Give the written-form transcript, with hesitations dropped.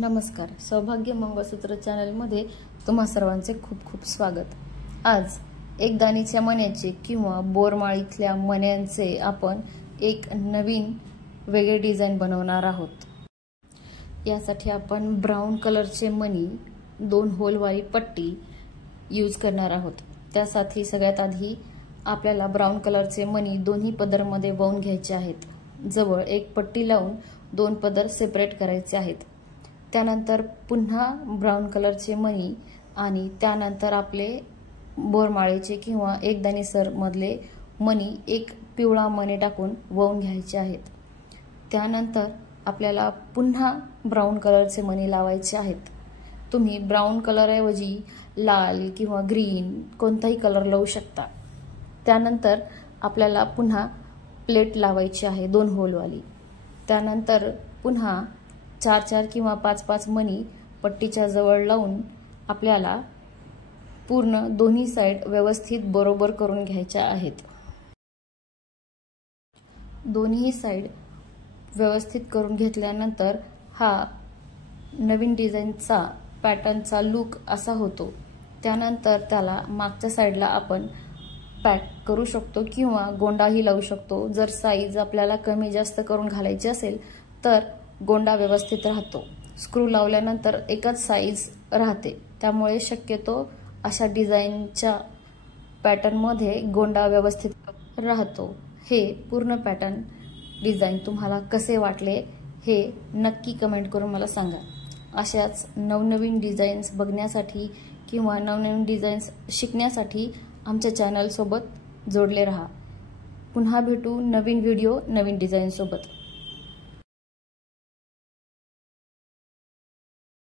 नमस्कार, सौभाग्य मंगळसूत्र चॅनलमध्ये तुम्हा सर्वांचे खूप खूप स्वागत। आज एकदाणीच्या मण्याचे किंवा बोरमाळीतल्या मण्यांचे आपण एक नवीन वेगळे डिझाइन बनवणार आहोत। यासाठी आपण ब्राउन कलरचे मणी 2 होलवाली पट्टी यूज करणार आहोत। त्यासाठी सगळ्यात आधी आपल्याला ब्राउन कलरचे मणी दोन्ही पदरमध्ये वळून घ्यायचे आहेत। जवळ एक पट्टी लावून 2 पदर सेपरेट करायचे आहेत। त्यानंतर पुन्हा ब्राउन कलरचे मणी आणि त्यानंतर आपले बोरमाळीचे किंवा एकदाणीसर मधले मणी एक पिवळा मणी टाकून वळून घ्यायचे आहेत। त्यानंतर आपल्याला पुन्हा ब्राउन कलरचे मणी लावायचे आहेत। तुम्ही ब्राउन कलर ऐवजी लाल किंवा ग्रीन कोणताही कलर लावू शकता। त्यानंतर आपल्याला पुन्हा प्लेट लावायची आहे 2 होलवाली। त्यानंतर पुन्हा 4-4 किंवा 5-5 मणी पट्टीच्या जवळ लावून आपल्याला पूर्ण दोन्ही साइड व्यवस्थित बरोबर करून घ्यायच्या आहेत। दोन्ही साइड व्यवस्थित करून घेतल्यानंतर हा नवीन डिझाइनचा पॅटर्नचा लुक असा होतो। त्यानंतर त्याला मागच्या साइडला आपण पॅक करू शकतो किंवा गोंडाही लावू शकतो। जर साईज आपल्याला कमी जास्त करून घालायची असेल तर गोंडा व्यवस्थित राहतो। स्क्रू लावल्यानंतर एकच साईज राहते, त्यामुळे शक्यतो अशा डिझाइनच्या पॅटर्न मध्ये गोंडा व्यवस्थित राहतो। हे पूर्ण पॅटर्न डिझाइन तुम्हाला कसे वाटले हे नक्की कमेंट करून मला सांगा। अशाच नवनवीन डिझाइन्स बघण्यासाठी किंवा नवनवीन डिझाइन्स शिकण्यासाठी आमच्या चॅनल सोबत जोडले रहा। पुन्हा भेटू नवीन व्हिडिओ नवीन डिझाइन सोबत।